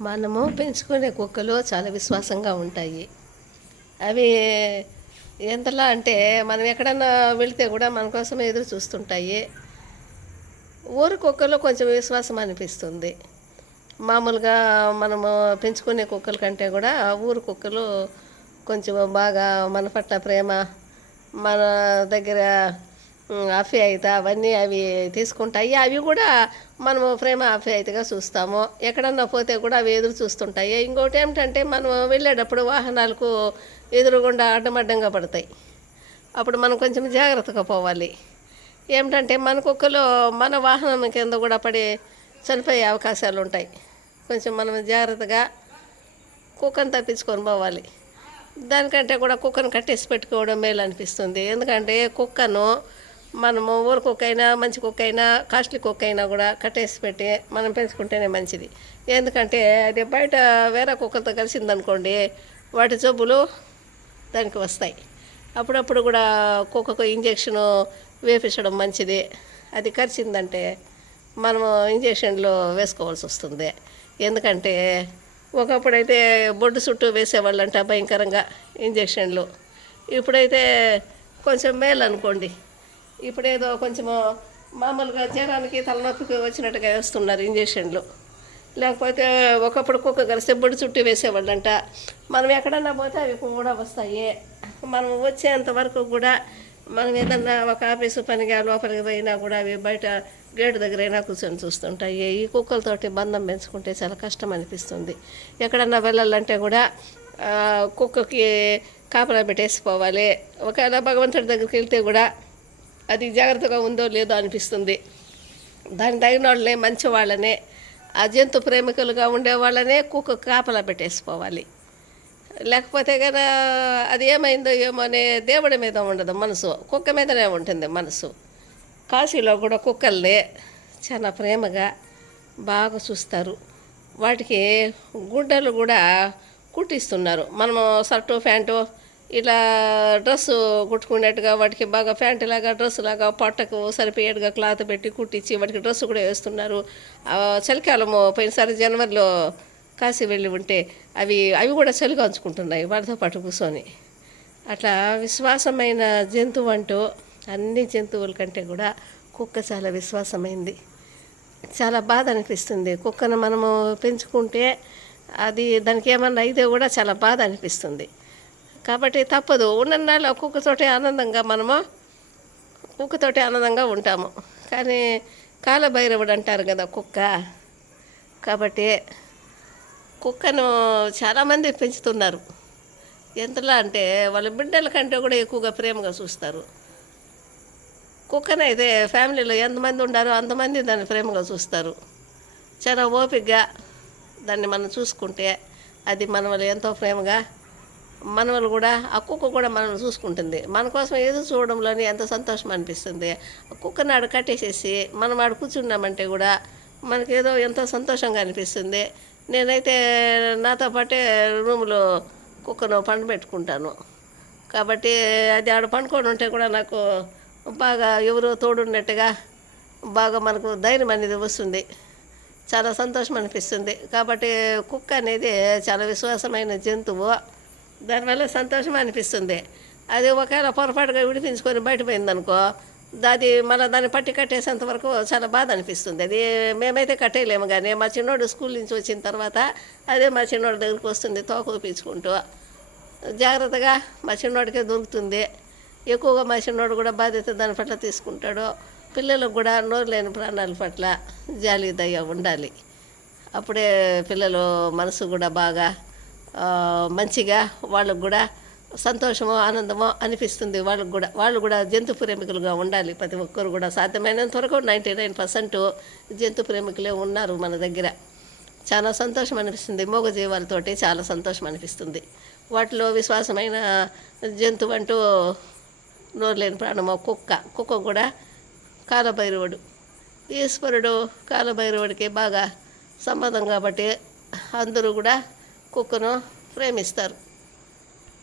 మనము పెంచుకునే కుక్కలు చాలా విశ్వాసంగా ఉంటాయి. అవి ఎంతలా అంటే మనం ఎక్కడన్నా వెళితే కూడా మన కోసం ఎదురు చూస్తుంటాయి. ఊరు కుక్కలు కొంచెం విశ్వాసం అనిపిస్తుంది. మామూలుగా మనము పెంచుకునే కుక్కల కంటే కూడా ఊరు కుక్కలు కొంచెం బాగా మన పట్ల ప్రేమ, మన దగ్గర ఆప్యాయత అవన్నీ అవి తీసుకుంటాయి. అవి కూడా మనము ప్రేమ ఆప్యాయతగా చూస్తాము. ఎక్కడన్నా పోతే కూడా అవి ఎదురు చూస్తుంటాయి. ఇంకోటి ఏమిటంటే మనం వెళ్ళేటప్పుడు వాహనాలకు ఎదురుగుండా అడ్డమడ్డంగా పడతాయి. అప్పుడు మనం కొంచెం జాగ్రత్తగా పోవాలి. ఏమిటంటే మన కుక్కలు మన వాహనం కింద కూడా పడి చనిపోయే అవకాశాలు ఉంటాయి. కొంచెం మనం జాగ్రత్తగా కుక్కను తప్పించుకొని పోవాలి. దానికంటే కూడా కుక్కను కట్టేసి పెట్టుకోవడం మేలు అనిపిస్తుంది. ఎందుకంటే కుక్కను మనము ఊరు కుక్క అయినా, మంచి కుక్క అయినా, కాస్ట్లీ కుక్క అయినా కూడా కట్టేసి పెట్టి మనం పెంచుకుంటేనే మంచిది. ఎందుకంటే అది బయట వేరే కుక్కలతో కలిసిందనుకోండి, వాటి జబ్బులు దానికి వస్తాయి. అప్పుడప్పుడు కూడా కుక్కకు ఇంజక్షను వేపించడం మంచిది. అది కరిచిందంటే మనము ఇంజక్షన్లు వేసుకోవాల్సి వస్తుంది. ఎందుకంటే ఒకప్పుడైతే బొడ్డు చుట్టూ వేసేవాళ్ళంట భయంకరంగా ఇంజక్షన్లు. ఇప్పుడైతే కొంచెం మేలు అనుకోండి. ఇప్పుడేదో కొంచెము మామూలుగా జ్వరానికి తలనొప్పికి వచ్చినట్టుగా వేస్తున్నారు ఇంజక్షన్లు. లేకపోతే ఒకప్పుడు కుక్క కలిస్తే బొడ్డు చుట్టూ వేసేవాళ్ళంట. మనం ఎక్కడన్నా పోతే అవి కూడా వస్తాయి. మనం వచ్చేంత వరకు కూడా మనం ఏదన్నా ఒక ఆఫీసు పనిగా లోపలికి పోయినా కూడా అవి బయట గేటు దగ్గరైనా కూర్చొని చూస్తుంటాయి. ఈ కుక్కలతోటి బంధం పెంచుకుంటే చాలా కష్టం అనిపిస్తుంది. ఎక్కడన్నా వెళ్ళాలంటే కూడా కుక్కకి కాపలా పెట్టేసిపోవాలి. ఒకవేళ భగవంతుడి దగ్గరికి వెళ్తే కూడా అది జాగ్రత్తగా ఉందో లేదో అనిపిస్తుంది. దాని తగిన వాళ్ళనే, మంచి వాళ్ళనే, ఆ జంతు ప్రేమికులుగా ఉండే వాళ్ళనే కుక్క కాపలా పెట్టేసిపోవాలి. లేకపోతే కదా అది ఏమైందో ఏమో అనే దేవుడి మీద ఉండదు మనసు, కుక్క మీదనే ఉంటుంది మనసు. కాశీలో కూడా కుక్కల్ని చాలా ప్రేమగా బాగా చూస్తారు. వాటికి గుడ్డలు కూడా కుట్టిస్తున్నారు. మనము షర్టు ప్యాంటు ఇలా డ్రెస్సు కుట్టుకునేట్టుగా వాటికి బాగా ప్యాంటు లాగా, డ్రెస్సు లాగా పొట్టకు సరిపోయేట్టుగా క్లాత్ పెట్టి కుట్టించి వాటికి డ్రెస్సు కూడా వేస్తున్నారు. చలికాలము పోయినసారి జనవరిలో కాశీ వెళ్ళి ఉంటే అవి కూడా చలిగా ఉంచుకుంటున్నాయి వాటితో పాటు కూర్చొని. అట్లా విశ్వాసమైన జంతువు అంటూ అన్ని జంతువుల కంటే కూడా కుక్క చాలా విశ్వాసమైంది. చాలా బాధ అనిపిస్తుంది. కుక్కను మనము పెంచుకుంటే అది దానికి ఏమన్నా అయితే కూడా చాలా బాధ అనిపిస్తుంది. కాబట్టి తప్పదు, ఉన్నన్నాళ్ళు కుక్కతోటి ఆనందంగా ఉంటాము. కానీ కాలభైరవుడు అంటారు కదా కుక్క. కాబట్టి కుక్కను చాలామంది పెంచుతున్నారు. ఎంతలా అంటే వాళ్ళ బిడ్డల కంటే కూడా ఎక్కువగా ప్రేమగా చూస్తారు. కుక్కనైతే ఫ్యామిలీలో ఎంతమంది ఉండారో అంతమంది దాన్ని ప్రేమగా చూస్తారు. చాలా ఓపికగా దాన్ని మనం చూసుకుంటే అది మన వాళ్ళు ఎంతో ప్రేమగా, మన వాళ్ళు కూడా ఆ కుక్క కూడా మనల్ని చూసుకుంటుంది. మన కోసం ఎదురు చూడడంలోని ఎంత సంతోషం అనిపిస్తుంది. ఆ కుక్కని ఆడ కట్టేసేసి మనం ఆడ కూర్చున్నామంటే కూడా మనకేదో ఎంతో సంతోషంగా అనిపిస్తుంది. నేనైతే నాతో పాటే రూములో కుక్కను పండబెట్టుకుంటాను. కాబట్టి అది ఆడ పండుకొని ఉంటే కూడా నాకు బాగా ఎవరో తోడున్నట్టుగా బాగా మనకు ధైర్యం అనేది వస్తుంది. చాలా సంతోషం అనిపిస్తుంది. కాబట్టి కుక్క అనేది చాలా విశ్వాసమైన జంతువు. దానివల్ల సంతోషం అనిపిస్తుంది. అది ఒకవేళ పొరపాటుగా విడిపించుకొని బయటపోయిందనుకో, అది మళ్ళీ దాన్ని పట్టి కట్టేసేంత వరకు చాలా బాధ అనిపిస్తుంది. అది మేమైతే కట్టేయలేము. కానీ మా చిన్నోడు స్కూల్ నుంచి వచ్చిన తర్వాత అదే మా చిన్నోడి దగ్గరికి వస్తుంది తోక ఊపించుకుంటూ. జాగ్రత్తగా మా చిన్నోడికే దొరుకుతుంది. ఎక్కువగా మా చిన్నోడు కూడా బాధ్యత దాని పట్ల తీసుకుంటాడు. పిల్లలకు కూడా నోరు లేని ప్రాణాల పట్ల జాలి దయ ఉండాలి. అప్పుడే పిల్లలు మనసు కూడా బాగా మంచిగా, వాళ్ళకు కూడా సంతోషమో ఆనందమో అనిపిస్తుంది. వాళ్ళు కూడా జంతు ప్రేమికులుగా ఉండాలి. ప్రతి ఒక్కరు కూడా సాధ్యమైనంత వరకు 99% జంతు ప్రేమికులే ఉన్నారు మన దగ్గర. చాలా సంతోషం అనిపిస్తుంది. మూగజీవాలతోటి చాలా సంతోషం అనిపిస్తుంది. వాటిలో విశ్వాసమైన జంతువు అంటూ నోరు లేని ప్రాణమో కుక్క కూడా కాలభైరవుడు, ఈశ్వరుడు కాలభైరవుడికి బాగా సంబంధం కాబట్టి అందరూ కూడా కుక్కను ప్రేమిస్తారు.